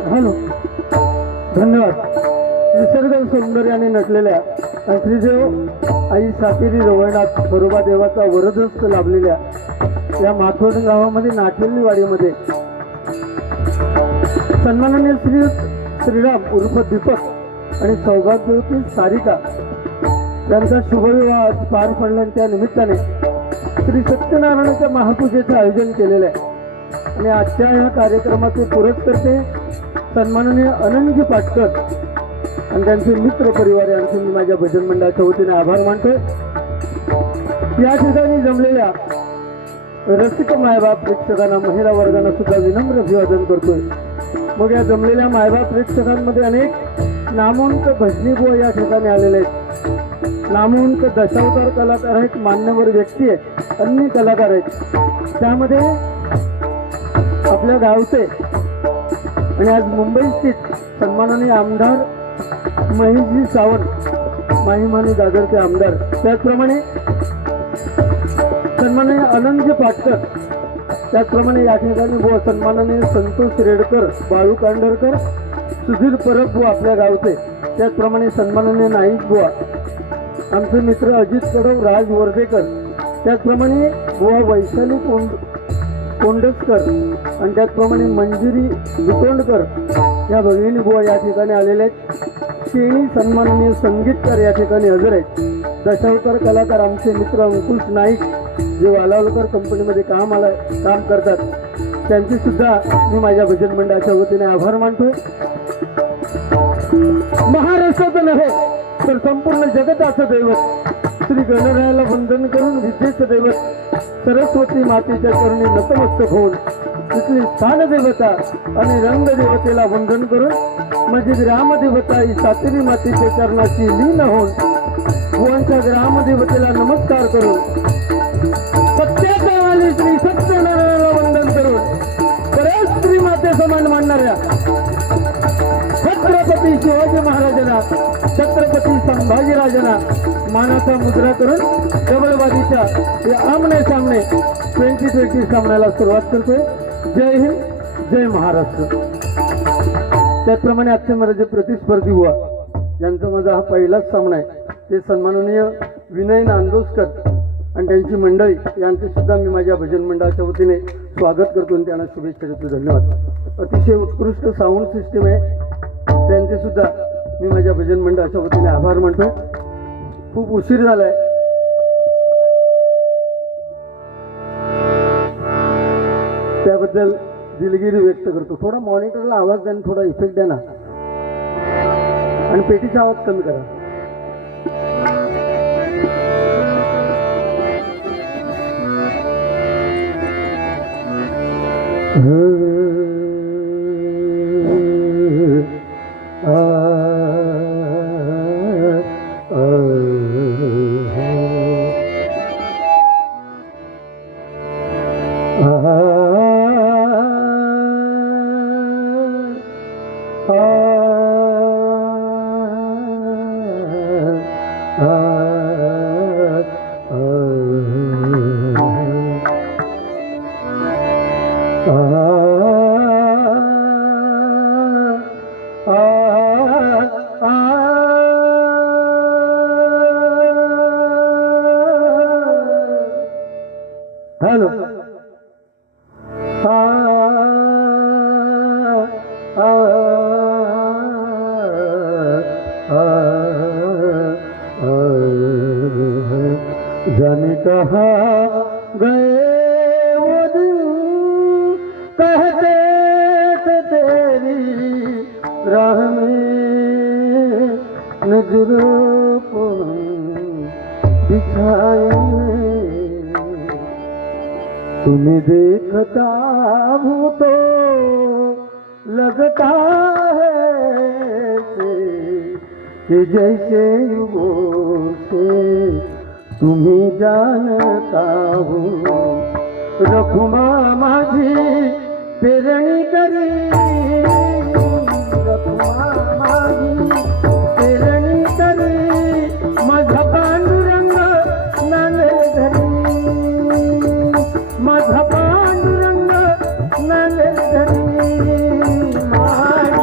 Hello, धन्यवाद. निसर्ग सौंदर्याने नटलेल्या आणि श्रीदेव आई सातेरी रवळनाथ बरोबा देवाचा वरदहस्त लाभलेल्या या माथोड गावामध्ये नाठेली वाडीमध्ये सन्माननीय श्रीराम उर्फ दीपक आणि सौभाग्यवती सारिका यांचा शुभविवाह आज पार पडला. त्या निमित्ताने श्री सत्यनारायणाच्या महापूजेचे आयोजन केलेले आहे आणि आजच्या या कार्यक्रमाचे पुरस्कर्ते सन्माननीय अनंतजी पाटकर आणि त्यांचे मित्र परिवार यांचे मी माझ्या भजन मंडळाच्या वतीने आभार मानतोय. या ठिकाणी जमलेल्या रसिक मायबाप प्रेक्षकांना, महिला वर्गांना सुद्धा विनम्र अभिवादन करतोय. मग या जमलेल्या मायबाप प्रेक्षकांमध्ये अनेक नामवंत भजनी बुवा या ठिकाणी आलेले आहेत. नामवंत दशावतार कलाकार आहेत, मान्यवर व्यक्ती आहेत, अन्य कलाकार आहेत. त्यामध्ये आपल्या गावचे आणि आज मुंबई स्थित सन्माननीय आमदार महेशजी सावंत, माहीमानी दादरचे आमदार, त्याचप्रमाणे सन्माननीय अनंतजी पाटकर, त्याचप्रमाणे या ठिकाणी सन्माननीय संतोष रेडकर, बाळू कांडरकर, सुधीर परब बुवा आपल्या गावचे, त्याचप्रमाणे सन्माननीय नाईक बुवा, आमचे मित्र अजित कडव, राज वर्धेकर, त्याचप्रमाणे बुवा वैशाली कोंडसकर आणि त्याचप्रमाणे मंजिरी वितोंडकर या भगिनी बुवा या ठिकाणी आलेले आहेत. श्रेणी सन्माननीय संगीतकार या ठिकाणी हजर आहेत. दशावतार कलाकार आमचे मित्र अंकुश नाईक जे वालावलकर कंपनीमध्ये काम करतात, त्यांचे सुद्धा मी माझ्या भजन मंडळाच्या वतीने आभार मानतो. महाराष्ट्राचं नव्हे तर संपूर्ण जगताचं दैवत श्री गणरायाला वंदन करून विद्येचं दैवत सरस्वती मातेच्या चरणी नतमस्तक होऊन तिथली स्थानदेवता आणि रंगदेवतेला वंदन करून माझी ग्रामदेवता ही सातेरी मातेच्या चरणाची लीन होऊन भुवांच्या ग्रामदेवतेला नमस्कार करून सत्याच्या वाली श्री सत्यनारायणाला वंदन करून परत श्री माते समान मानणाऱ्या छत्रपती शिवाजी महाराजांना, छत्रपती संभाजीराजांना मानाचा मुद्रा करून डबलबाजीच्या या आमने सामने 2020 सामन्याला सुरुवात करतोय. जय हिंद, जय महाराष्ट्र. त्याचप्रमाणे आजचे माझे प्रतिस्पर्धी हुआ यांचा माझा हा पहिलाच सामना आहे. ते सन्माननीय विनय नांदोसकर आणि त्यांची मंडळी यांचे सुद्धा मी माझ्या भजन मंडळाच्या वतीने स्वागत करतो आणि त्यांना शुभेच्छा देतो. धन्यवाद. अतिशय उत्कृष्ट साऊंड सिस्टीम आहे, त्यांचे सुद्धा मी माझ्या भजन मंडळाच्या वतीने आभार मानतोय. खूप उशीर झालाय, त्याबद्दल दिलगिरी व्यक्त करतो. थोडा मॉनिटरला आवाज द्या, थोडा इफेक्ट द्या ना, आणि पेटीचा आवाज कमी करा. हॅलो, जाने कहाँ गए वो दिन कहते थे तेरी राह में नजरों को बिछाए, तुम्हें देखता हूँ तो लगता है कि जैसे युगों से तुम्हें जानता हूँ. रखुमा माझी पेरणी करी, रखुमा माझी पेरणी करी, माझा पांडुरंग नाले धरी, माझा पांडुरंग नाले धरी, माझा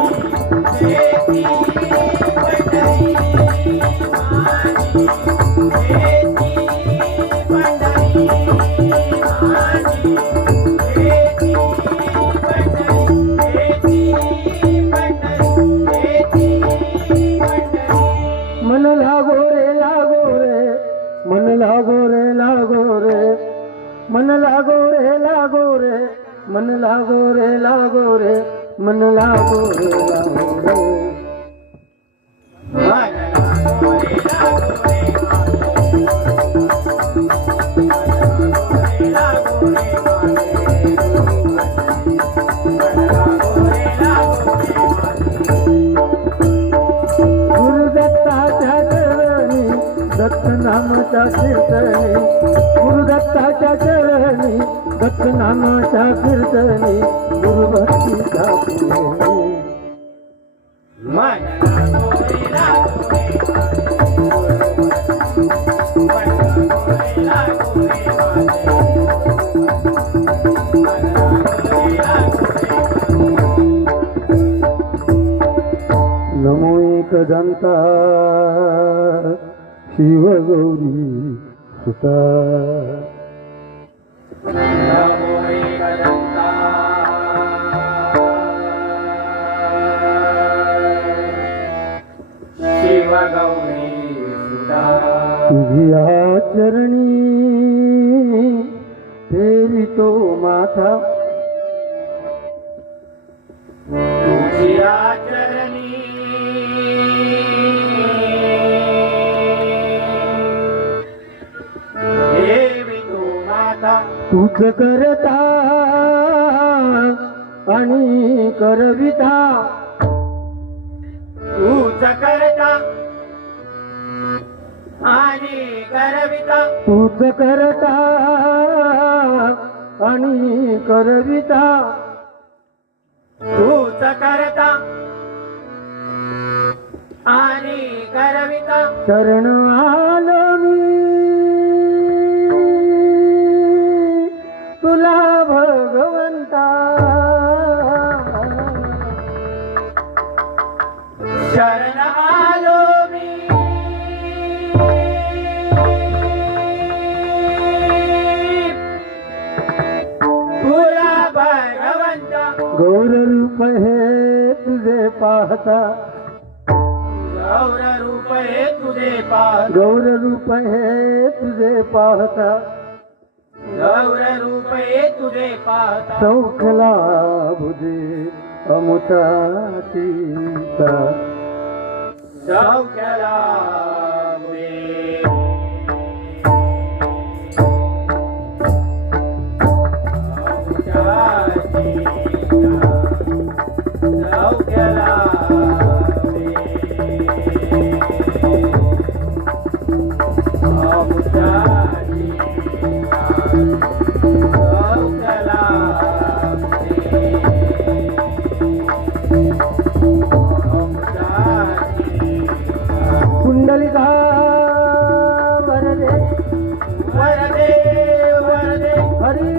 गोरेला गोरे. गुरुदत्ताच्या चरणी दत्त नामाच्या कीर्तनी, गुरुदत्ताच्या चरणी दत्त नामाच्या कीर्तनी, गुरुभक्तीच्या पुणे. नमो एकदंता शिव गौरी सुता. नमो एकदंता शिव गौरी सुता. तुझ्या चरणी फेरितो माथा, तुझ्या चरणी देवी तू माता. तूच करता आणि करविता, तूच करता आणि करविता. तूच करता आणि करविता, तूच करता आणि करविता. शरण आलो मी तुला भगवंता, शरण आलो मी तुला भगवंता. गौर रूप हे तुझे पाहता, गौर रूप हे तुझे पाहता. गौर रूप हे तुझे पाहता, गौर रूप हे तुझे पाहता. सौखला बुधे अमुता सीता. सौख्याला मुळे सौख्याला कुंडलिका वरदे वरदे वरदे हरी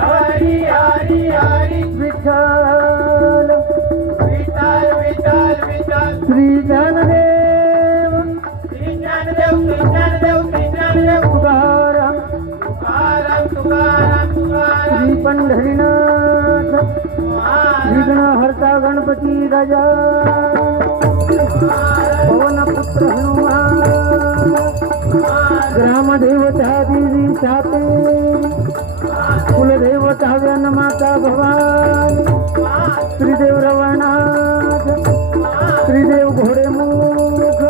हरी हरी हरी. विठ्ठल विठ्ठल विठ्ठल विठ्ठल. श्री ज्ञानदेव श्री ज्ञानदेव श्री ज्ञानदेव श्री ज्ञानदेव. तुकाराम तुकाराम तुकाराम तुकाराम. श्री पंढरीनाथ विघ्न हरता गणपती राजा, पवन पुत्र हनुमान, ग्रामदेवता देवी साते, कुलदेवता व्यन माता भवानी, श्रीदेव रवनाथ, श्रीदेव घोडेमुख,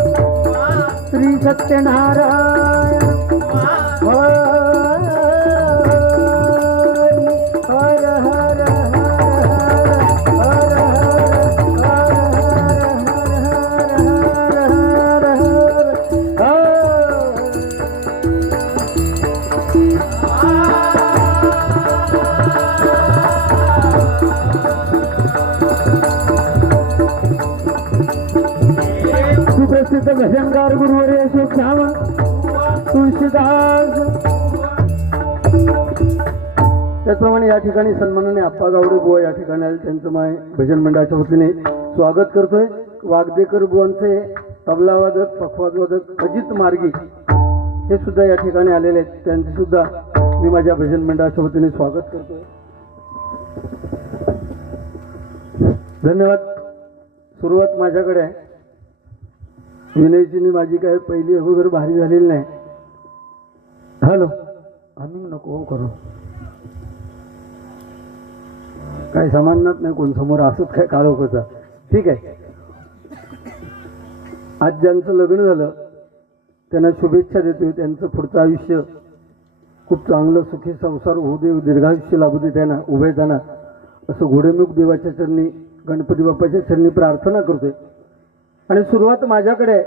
श्री सत्यनारायण. हर हर सुप्रसिद्ध भजनकार गुरुवर अशोक सावंत, तुळशीदास. त्याचप्रमाणे या ठिकाणी सन्मानाने आप्पा गावडे बुवा या ठिकाणी आले, त्यांचं माय भजन मंडळाच्या वतीने स्वागत करतोय. वागदेकर बुवांचे तबलावादक पखवाजवादक अजित मार्गी हे सुद्धा या ठिकाणी आलेले आहेत, त्यांचे सुद्धा मी माझ्या भजन मंडळाच्या वतीने स्वागत करतोय. धन्यवाद. सुरुवात माझ्याकडे आहे. विनयची माझी काय पहिली अगोदर भारी झालेली नाही. हॅलो आम्ही नको करू. काही समानत नाही कोण समोर असंच काय काळोखाचा. ठीक आहे. आज ज्यांचं लग्न झालं त्यांना शुभेच्छा देतोय. त्यांचं पुढचं आयुष्य खूप चांगलं सुखी संसार होऊ दे, दीर्घायुष्य लाभू दे त्यांना, उभे त्यांना, असं घोडेमुख देवाच्या चरणी, गणपती बाप्पाच्या चरणी प्रार्थना करतोय. आणि सुरुवात माझ्याकडे आहे.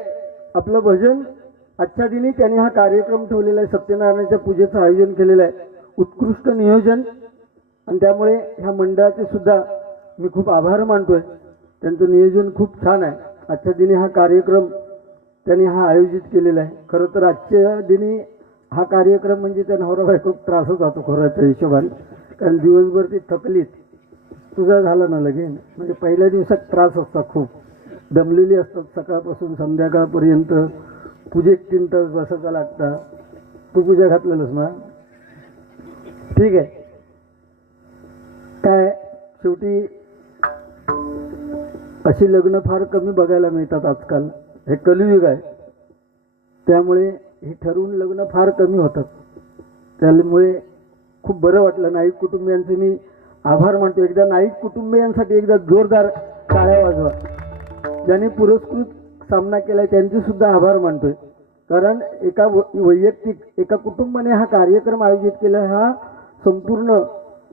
आपलं भजन आजच्या दिनी त्यांनी हा कार्यक्रम ठेवलेला आहे, सत्यनारायणाच्या पूजेचं आयोजन केलेलं आहे, उत्कृष्ट नियोजन. आणि त्यामुळे ह्या मंडळाचे सुद्धा मी खूप आभार मानतोय. त्यांचं नियोजन खूप छान आहे. आजच्या दिनी हा कार्यक्रम त्यांनी हा आयोजित केलेला आहे. खरं तर आजच्या दिनी हा कार्यक्रम म्हणजे त्या नवरा बायको खूप त्रासच होतो खऱ्याच्या हिशोबाने, कारण दिवसभर ती थकलीत. तुझा झाला ना लगेन, म्हणजे पहिल्या दिवसात त्रास असतात, खूप दमलेली असतात. सकाळपासून संध्याकाळपर्यंत पूजेत 3 तास बसायचा लागता. तू पूजा घातलेलंस ना, ठीक आहे. काय शेवटी अशी लग्न फार कमी बघायला मिळतात आजकाल. हे कलियुग आहे, त्यामुळे हे ठरवून लग्न फार कमी होतात. त्यामुळे खूप बरं वाटलं. नाईक कुटुंबियांचे मी आभार मानतो. एकदा नाईक कुटुंबियांसाठी एकदा जोरदार टाळ्या वाजवा. ज्यांनी पुरस्कृत सामना केलाय त्यांचे सुद्धा आभार मानतोय. कारण एका वैयक्तिक एका कुटुंबाने हा कार्यक्रम आयोजित केला. हा संपूर्ण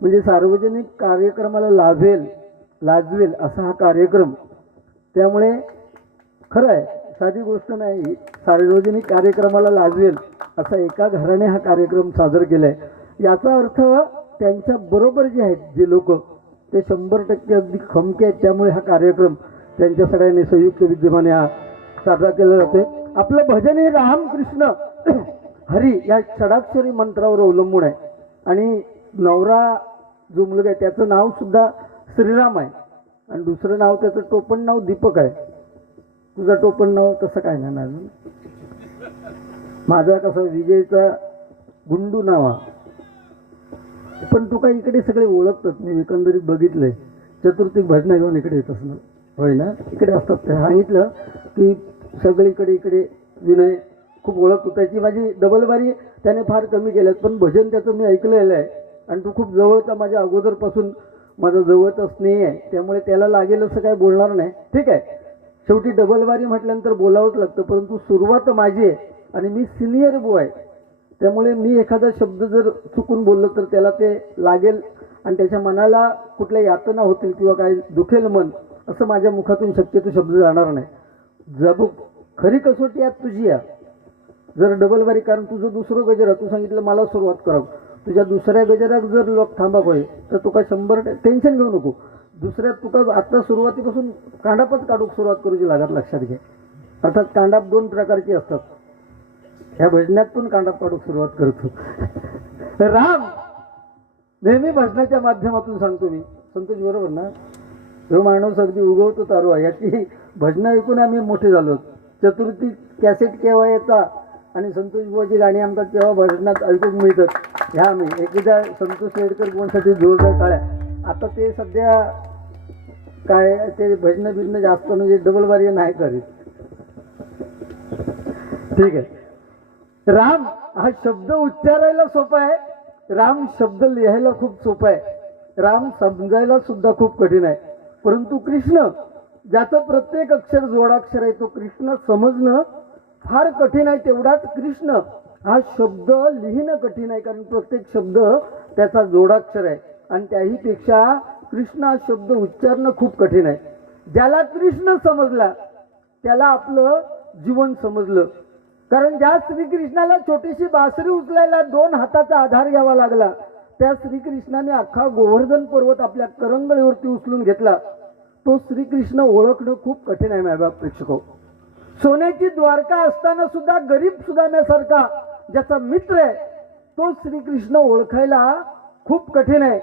म्हणजे सार्वजनिक कार्यक्रमाला लाजवेल असा हा कार्यक्रम. त्यामुळे खरं आहे, साधी गोष्ट नाही. सार्वजनिक कार्यक्रमाला लाजवेल असा एका घराने हा कार्यक्रम सादर केलाय. याचा अर्थ त्यांच्या बरोबर जे आहेत जे लोक ते 100% अगदी खमके आहेत. त्यामुळे हा कार्यक्रम त्यांच्या सगळ्यांनी संयुक्त विद्यमाने हा साजरा केला जातोय. आपलं भजन हे रामकृष्ण हरी या षडाक्षरी मंत्रावर अवलंबून आहे. आणि नवरा जो मुलगा आहे त्याचं नाव सुद्धा श्रीराम आहे, आणि दुसरं नाव त्याचं टोपण नाव दीपक आहे. तुझं टोपण नाव तसं काय नाही ना अजून. माझा कसं विजयचा गुंडू नावा. पण तू काय इकडे सगळे ओळखतात, मी एकंदरीत बघितलंय. चतुर्थी भजना घेऊन इकडे येत असणार, होय ना, इकडे असतात. ते सांगितलं की सगळीकडे इकडे विनय खूप ओळखतो. त्याची माझी डबलबारी त्याने फार कमी केल्यात, पण भजन त्याचं मी ऐकलेलं आहे. आणि तो खूप जवळचा, माझ्या अगोदरपासून माझा जवळचा स्नेह आहे. त्यामुळे त्याला लागेल असं काय बोलणार नाही. ठीक आहे. शेवटी डबलबारी म्हटल्यानंतर बोलावंच लागतं. परंतु सुरुवात माझी आहे आणि मी सिनियर बॉय, त्यामुळे मी एखादा शब्द जर चुकून बोललो तर त्याला ते लागेल आणि त्याच्या मनाला कुठल्या यातना होतील किंवा काय दुखेल मन, असं माझ्या मुखातून शक्यतो शब्द जाणार नाही. जब खरी कसोटी आज तुझी आहे. जर डबलबारी, कारण तुझं दुसरं गजर तू सांगितलं मला सुरुवात करावं, तुझ्या दुसऱ्या गजरात जर लोक थांबा होय तर तुका 100 टेन्शन घेऊ नको. दुसऱ्यात तुका आता सुरुवातीपासून कांडापच काढूक सुरुवात करूची लागत, लक्षात घे. अर्थात कांडाप 2 प्रकारची असतात. ह्या भजनातून कांडाप काढूक सुरुवात करतो. राम नेहमी भजनाच्या माध्यमातून सांगतो मी. संतोष बरोबर ना, जो माणूस अगदी उगवतो तारू आहे. याची भजनं ऐकून आम्ही मोठे झालो. चतुर्थी कॅसेट केव्हा येता आणि संतोष बुवाची गाणी आमका केव्हा भजनात ऐकून मिळतात, ह्या आम्ही एकदा संतोष येडकर बोलसाठी जोरदार टाळ्या. आता ते सध्या काय ते भजनं बिजनं जास्त म्हणजे डबलबारी नाही करीत. ठीक आहे. राम हा शब्द उच्चारायला सोपा आहे, राम शब्द लिहायला खूप सोपा आहे, राम समजायला सुद्धा खूप कठीण आहे. परंतु कृष्ण ज्याचं प्रत्येक अक्षर जोडाक्षर आहे तो कृष्ण समजणं फार कठीण आहे. तेवढाच कृष्ण हा शब्द लिहिणं कठीण आहे, कारण प्रत्येक शब्द त्याचा जोडाक्षर आहे. आणि त्याहीपेक्षा कृष्ण हा शब्द उच्चारणं खूप कठीण आहे. ज्याला कृष्ण समजला त्याला आपलं जीवन समजलं. कारण ज्या श्रीकृष्णाला छोटीशी बासरी उचलायला 2 हाताचा आधार घ्यावा लागला, त्या श्रीकृष्णाने अख्खा गोवर्धन पर्वत आपल्या करंगळीवरती उचलून घेतला. तो श्रीकृष्ण ओळखणं खूप कठीण आहे. मायबाप प्रेक्षको, सोन्याची द्वारका असताना सुद्धा गरीब सुदाम्यासारखा ज्याचा मित्र आहे तो श्रीकृष्ण ओळखायला खूप कठीण आहे.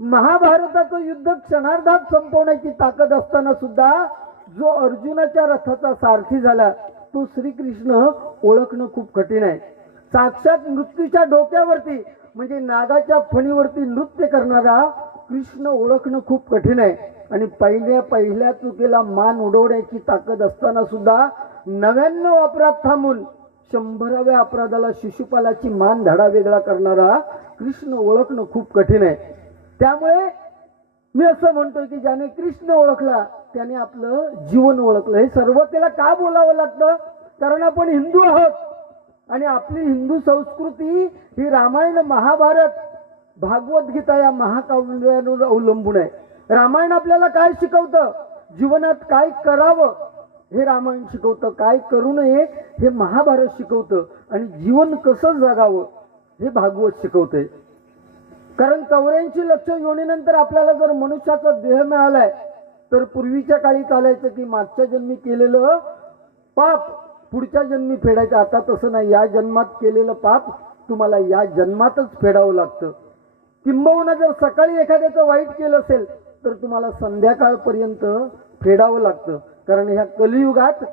महाभारताचं युद्ध क्षणार्धात संपवण्याची ताकद असताना सुद्धा जो अर्जुनाच्या रथाचा सारथी झाला तो श्रीकृष्ण ओळखणं खूप कठीण आहे. साक्षात मृत्यूच्या डोक्यावरती म्हणजे नागाच्या फणीवरती नृत्य करणारा कृष्ण ओळखणं खूप कठीण आहे. आणि पहिल्या चुकीला मान उडवण्याची ताकद असताना सुद्धा 99 अपराध थांबून 100व्या अपराधाला शिशुपालाची मान धडा वेगळा करणारा कृष्ण ओळखणं खूप कठीण आहे. त्यामुळे मी असं म्हणतोय की ज्याने कृष्ण ओळखला त्याने आपलं जीवन ओळखलं. हे सर्व त्याला का बोलावं लागतं? कारण आपण हिंदू आहोत आणि आपली हिंदू संस्कृती ही रामायण, महाभारत, भागवत गीता या महाकाव्यांवर अवलंबून आहे. रामायण आपल्याला काय शिकवतं? जीवनात काय करावं हे रामायण शिकवतं, काय करू नये हे महाभारत शिकवतं, आणि जीवन कसं जगावं हे भागवत शिकवतंय. कारण 84 लक्ष योनीनंतर आपल्याला जर मनुष्याचा देह मिळालाय तर पूर्वीच्या काळी चालायचं की मागच्या जन्मी केलेलं पाप पुढच्या जन्मी फेडायचं. आता तसं नाही. या जन्मात केलेलं पाप तुम्हाला या जन्मातच फेडावं लागतं. किंबहुना जर सकाळी एखाद्याचं वाईट केलं असेल तर तुम्हाला संध्याकाळपर्यंत फेडावं लागतं. कारण ह्या कलियुगात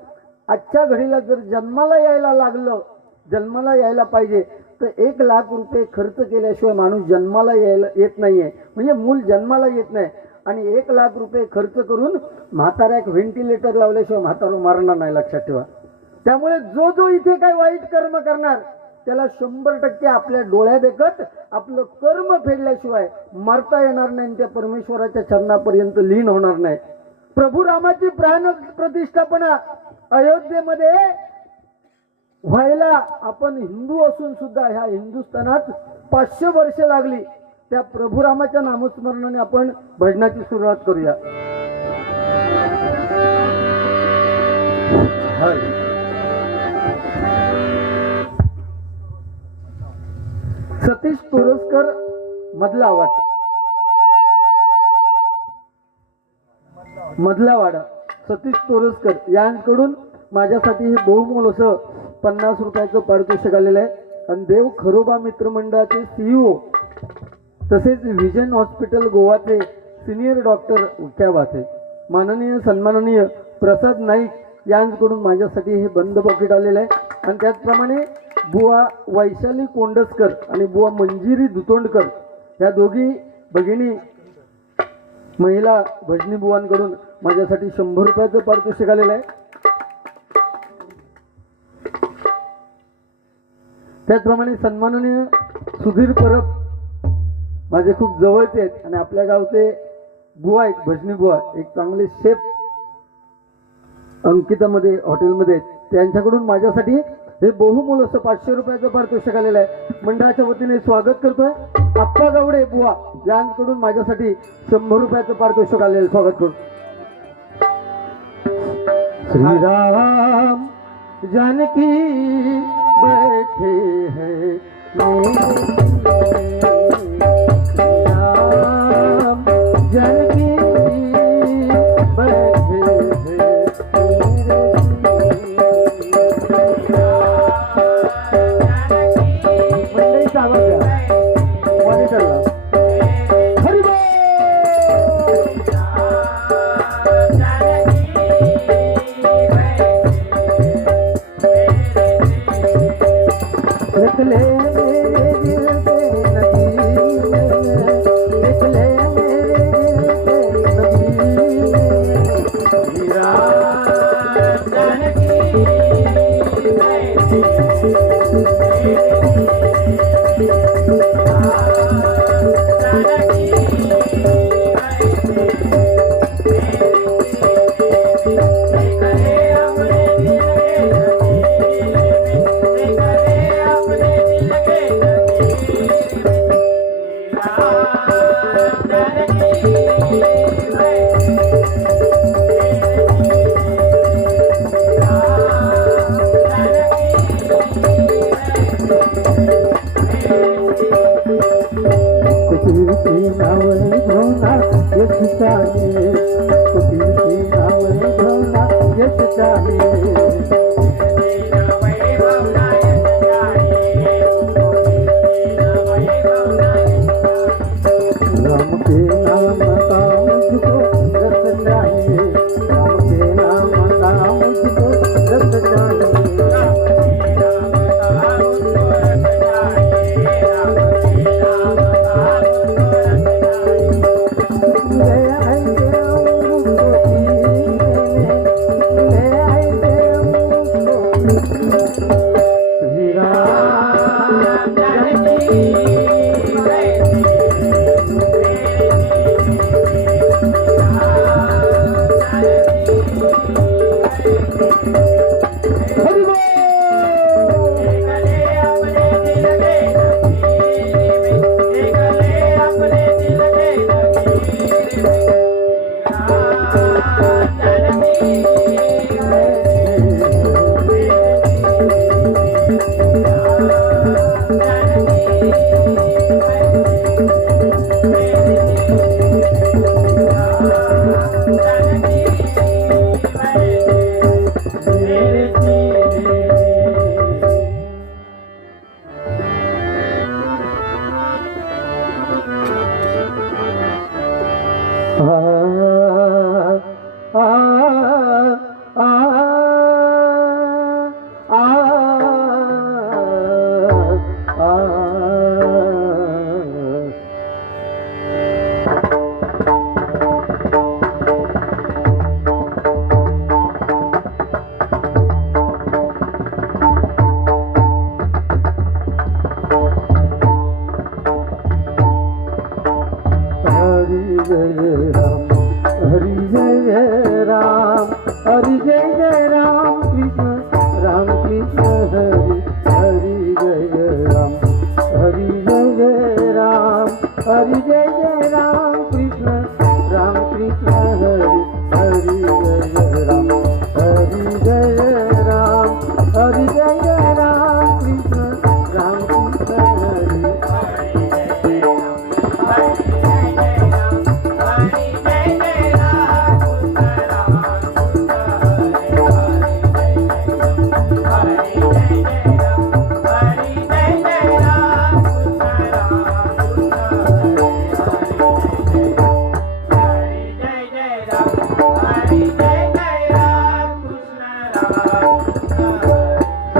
आजच्या घडीला जर जन्माला यायला लागलं, जन्माला यायला पाहिजे तर 1 लाख रुपये खर्च केल्याशिवाय माणूस जन्माला यायला येत नाहीये. म्हणजे मूल जन्माला येत नाही. आणि 1 लाख रुपये खर्च करून म्हाताऱ्याक व्हेंटिलेटर लावल्याशिवाय म्हातारा मरणार नाही, लक्षात ठेवा. त्यामुळे जो जो इथे काय वाईट कर्म करणार त्याला 100% आपल्या डोळ्या देखत आपलं कर्म फेडल्याशिवाय मरता येणार नाही, त्या परमेश्वराच्या चरणापर्यंत लीन होणार नाही. प्रभू रामाची प्राण प्रतिष्ठापना अयोध्येमध्ये व्हायला आपण हिंदू असून सुद्धा ह्या हिंदुस्थानात 500 वर्ष लागली. त्या प्रभू रामाच्या नामस्मरणाने आपण भजनाची सुरुवात करूया. सतीश तोरसकर, मधला वाडा, सतीश तोरसकर यांकडून माझ्यासाठी हे बहुमोल असं 50 रुपयाचं पारितोषिक आलेलं आहे. आणि देव खरोबा मित्रमंडळाचे CEO तसेच विजन हॉस्पिटल गोवाचे सिनियर डॉक्टर, क्या बात आहे, माननीय सन्माननीय प्रसाद नाईक यांकडून माझ्यासाठी हे बंद पाकिट आलेलं आहे. आणि त्याचप्रमाणे बुवा वैशाली कोंडसकर आणि बुवा मंजिरी दुतोंडकर या दोघी भगिनी महिला भजनी बुवांकडून माझ्यासाठी 100 रुपयाचं पारितोषिक आलेलं आहे. त्याचप्रमाणे सन्माननीय सुधीर परब माझे खूप जवळचे आहेत आणि आपल्या गावचे बुवा आहेत, भजनी बुवा, एक चांगले शेफ अंकितामध्ये हॉटेलमध्ये आहेत. त्यांच्याकडून माझ्यासाठी हे बहुमोल असं 500 रुपयाचं पारितोषिक आलेलं आहे. मंडळाच्या वतीने स्वागत करतोय. आप्पा गावडे बुवा यांकडून माझ्यासाठी 100 रुपयाचं पारितोषिक आलेलं, स्वागत करतो. श्रीराम जानकी बैठे हैं राम जानकी बैठे हैं मंडळीचा आवाज द्या मॉनिटरला. हरी बोल. रख ले मेरे दिल पे नबी, रख ले मेरे दिल पे नबी, राम जानकी राम हरी जय राम हरी जय राम कृष्ण राम कृष्ण हरी हरी जय राम हरी जय राम हरी जय राम कृष्ण राम कृष्ण हरी हरी जय राम हरी जय राम हरी जय राम कृष्ण राम कृष्ण हरी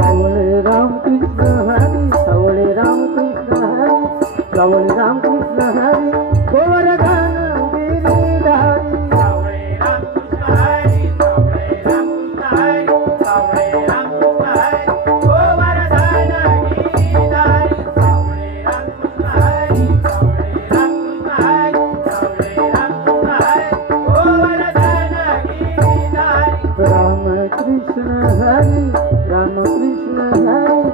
सावळे राम कृष्ण हरी सावळे राम कृष्ण हरी सावळे राम कृष्ण हरी गोवर्धन गिरीधारी राम कृष्ण हरी राम कृष्ण हरी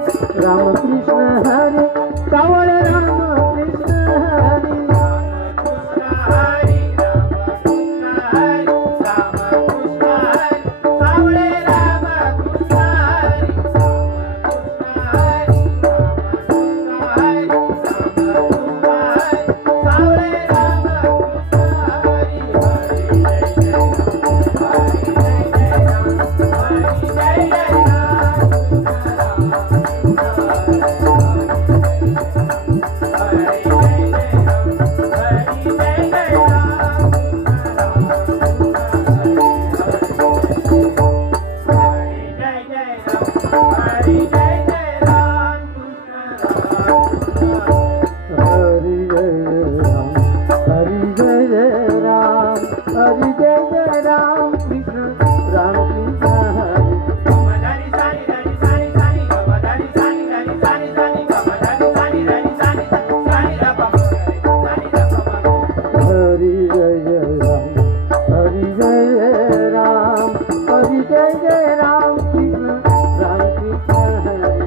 राम कृष्ण हरी सावळे राम कृष्ण हरी हरी जय राम हरी जय राम कृष्ण राम कृष्ण हरी हरी जय राम हरी जय राम हरी जय राम कृष्ण राम कृष्ण हरी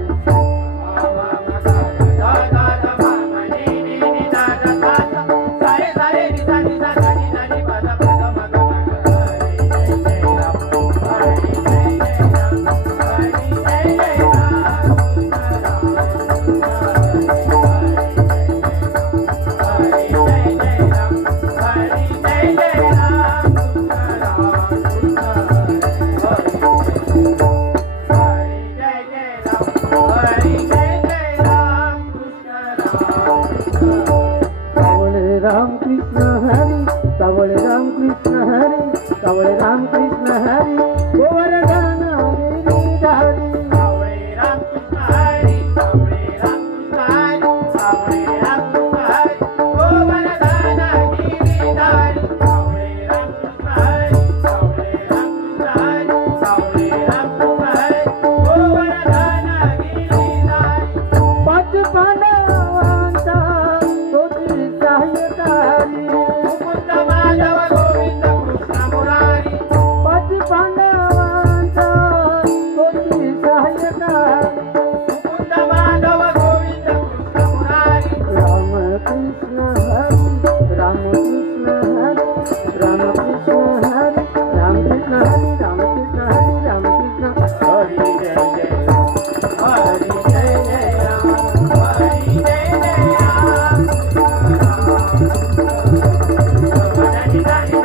सावळे राम कृष्ण हरी सावळे राम कृष्ण हरी सावळे राम कृष्ण हरी गोवर्धन गिरीधारी पाच पांडवांचा तोची सहाय्यकारी पाच पांडवांचा तोची सहाय्यकारी राम कृष्ण हरी राम कृष्ण हरी राम कृष्ण हरी राम कृष्ण हरी राम कृष्ण हरी राम कृष्ण हरी Hare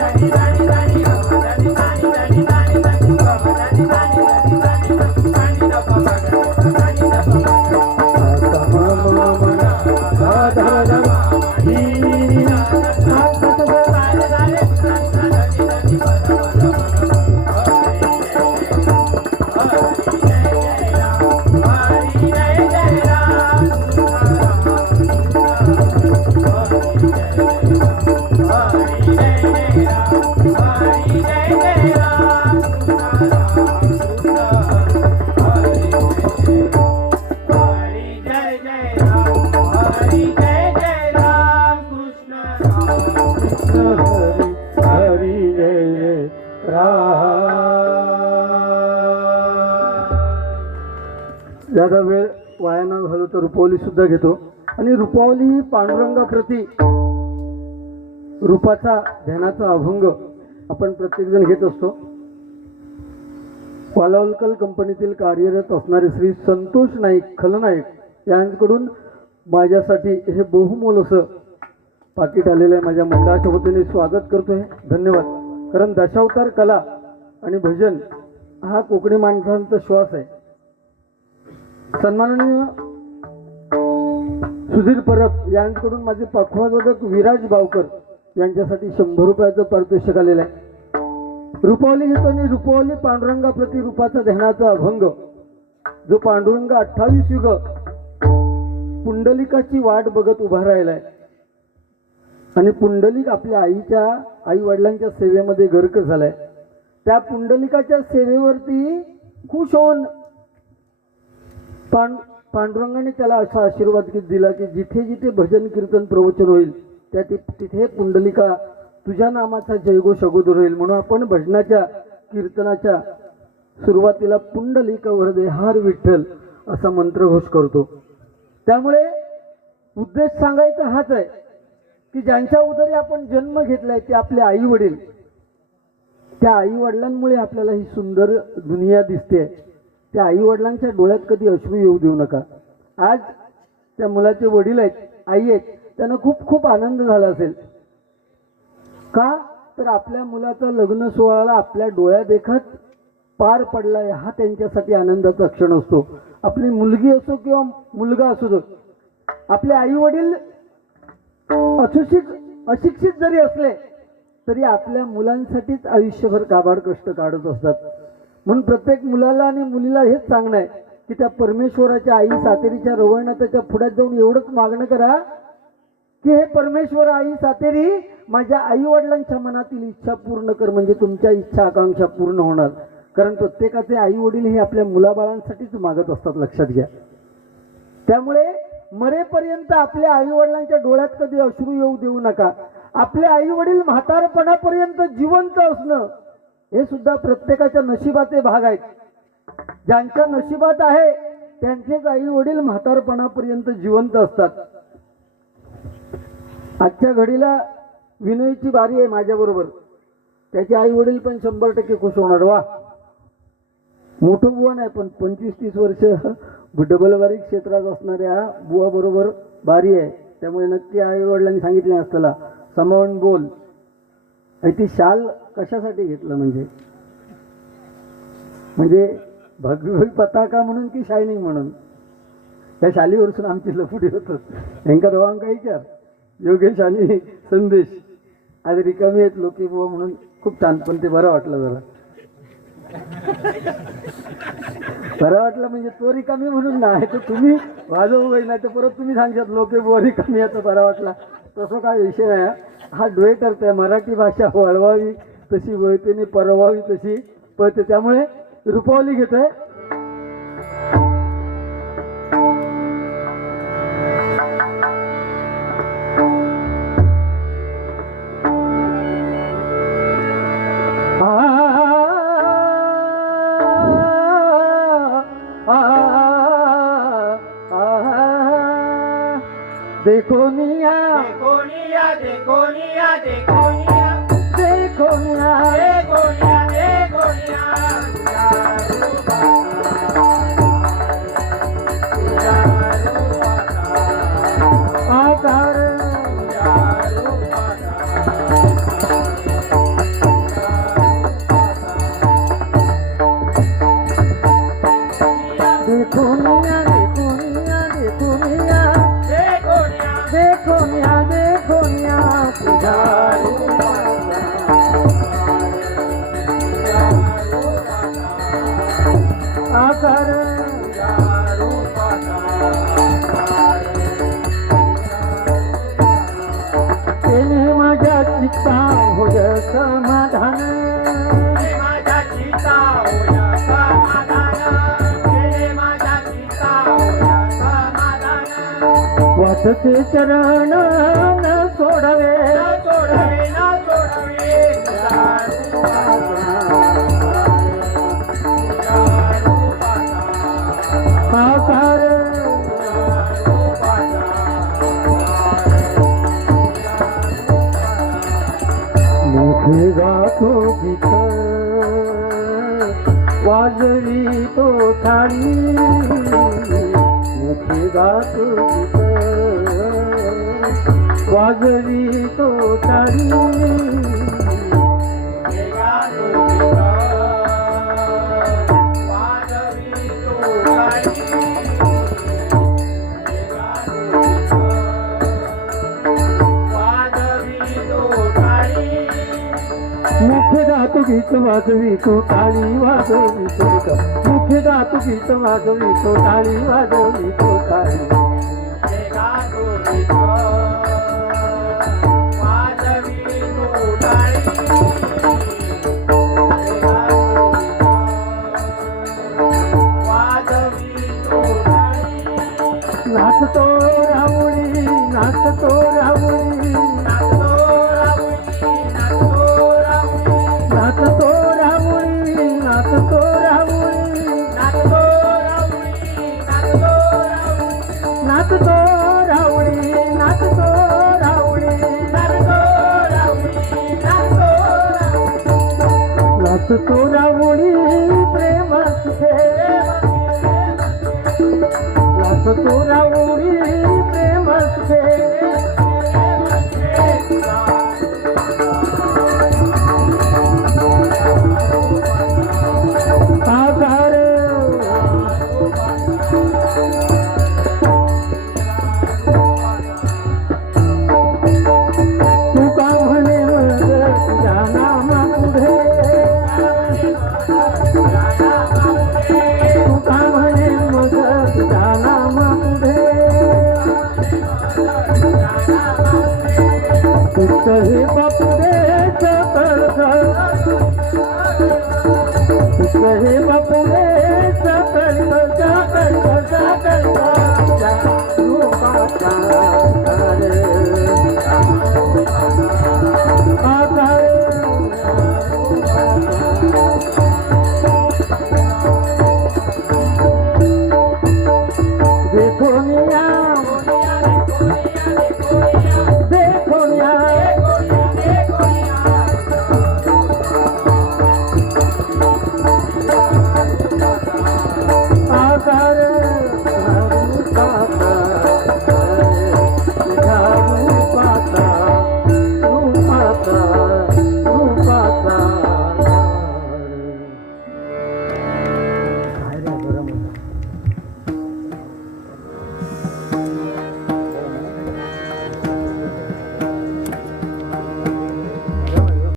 ज्यादा वेळ वाया न घालू तर रुपवली सुद्धा घेतो. आणि रुपवली ही पांडुरंगाप्रती रूपाचा ध्यानाचा अभंग आपण प्रत्येकजण घेत असतो. वालावलकर कंपनीतील कार्यरत असणारे श्री संतोष नाईक खलनायक यांच्याकडून माझ्यासाठी हे बहुमोल असं पाकिट आलेलं आहे. माझ्या मंडळाच्या वतीने स्वागत करतोय. धन्यवाद. कारण दशावतार कला आणि भजन हा कोकणी माणसांचा श्वास आहे. सन्माननीय सुधीर परब यांच्याकडून माझे पखवाजोदक विराज बावकर यांच्यासाठी 100 रुपयाचं पारितोषिक आलेलं आहे. रुपवली घेतो आणि रुपवली पांडुरंगाप्रती रूपाचा ध्यानाचा अभंग जो पांडुरंग 28 युग पुंडलिकाची वाट बघत उभा राहिलाय आणि पुंडलिक आपल्या आई वडिलांच्या सेवेमध्ये गर्क झालाय. त्या पुंडलिकाच्या सेवेवरती खुश होऊन पांडुरंगाने त्याला असा आशीर्वाद दिला की जिथे जिथे भजन कीर्तन प्रवचन होईल त्या तिथे पुंडलिका तुझ्या नामाचा जयघोष अगोदर होईल. म्हणून आपण भजनाच्या कीर्तनाच्या सुरुवातीला पुंडलिक वरदे हार विठ्ठल असा मंत्रघोष करतो. त्यामुळे उद्देश सांगायचा हाच आहे की ज्यांच्या उदरी आपण जन्म घेतलाय ते आपले आई वडील. त्या आई वडिलांमुळे आपल्याला ही सुंदर दुनिया दिसते. त्या आई वडिलांच्या डोळ्यात कधी अश्रू येऊ देऊ नका. आज त्या मुलाचे वडील आहेत, आई आहेत, त्यांना खूप खूप आनंद झाला असेल. का तर आपल्या मुलाचा लग्न सोहळा आपल्या डोळ्या देखत पार पडलाय हा त्यांच्यासाठी आनंदाचा क्षण असतो. आपली मुलगी असो किंवा मुलगा असो, आपले आई वडील अशिक्षित जरी असले तरी आपल्या मुलांसाठीच आयुष्यभर काबाड कष्ट काढत असतात. म्हणून प्रत्येक मुलाला आणि मुलीला हेच सांगणं आहे की त्या परमेश्वराच्या आई सातेरीच्या रवळनाथाच्या पुढ्यात जाऊन एवढंच मागणं करा की हे परमेश्वर आई सातेरी माझ्या आई वडिलांच्या मनातील इच्छा पूर्ण कर, म्हणजे तुमच्या इच्छा आकांक्षा पूर्ण होणार. कारण प्रत्येकाचे आई वडील हे आपल्या मुलाबाळांसाठीच मागत असतात, लक्षात घ्या. त्यामुळे मरेपर्यंत आपल्या आई वडिलांच्या डोळ्यात कधी अश्रू येऊ देऊ नका. आपले आई वडील म्हातारपणापर्यंत जिवंत असणं हे सुद्धा प्रत्येकाच्या नशिबाचे भाग आहेत. ज्यांच्या नशिबात आहे त्यांचेच आई वडील म्हातारपणापर्यंत जिवंत असतात. आजच्या घडीला विनयची बारी आहे माझ्याबरोबर. त्याचे आई वडील पण 100% खुश होणार. वा, मोठं बुवा नाही पण 25-30 वर्ष डबल बारीक क्षेत्रात असणाऱ्या बुवा बरोबर बारी आहे. त्यामुळे नक्की आई वडिलांनी सांगितले असताना समावून बोल. ती शाल कशासाठी घेतलं म्हणजे भगवी पताका म्हणून की शायनिंग म्हणून? त्या शालीवरून आमची लफुडी होत. यांका दोघांका विचार. योगेश आणि संदेश आज रिकामी आहेत लोकी बुवा म्हणून खूप छान. पण ते बरं वाटलं जरा. बरं वाटलं म्हणजे तो रिकामी म्हणून नाही तर तुम्ही वाजवू नाही तर परत तुम्ही सांगशात लोके बुवा रिकामी याचा बरा वाटला. तसं काय विषय नाही. हा ड्वेटर आहे. मराठी भाषा वळवावी तशी वळते आणि परवावी तशी पळते. त्यामुळे रुपवली घेतोय. देखो निया देखो निया देखो निया देखो निया देखो निया देखो निया देखो निया आकार देखो निया देखो निया देखो निया देखो निया देखो निया आकार तेने माझ्या चित्ता होय समाधान माझा चित्ता होया समाधान माझा चित्ता होया समाधान वाटते चरण न सोडवे ना सोडवे आकार गातो गीत वाजवी तो थाळी मुखे गातो गीत वाजवी तो थाळी मुखे गातो गीत वाजवी तो टाळी वाजवी तो मुखे गातो गीत वाजवी तो टाळी वाजवी तो टाळी नाचतो रामुळी नाचतो रामुळी नाचतो रामुळी नाचतो रामुळी नाचतो रामुळी नाचतो रामुळी नाचतो रामुळी प्रेम सुखे नाचतो रामुळी प्रेम सुखे आधार तू का म्हणे मग तुझ्या नामापुढे तू का म्हणे मग तुझ्या नामापुढे तुझ हे बापुढे सकळ हे बापुरे सकळ सकळ सकळ रूपाचा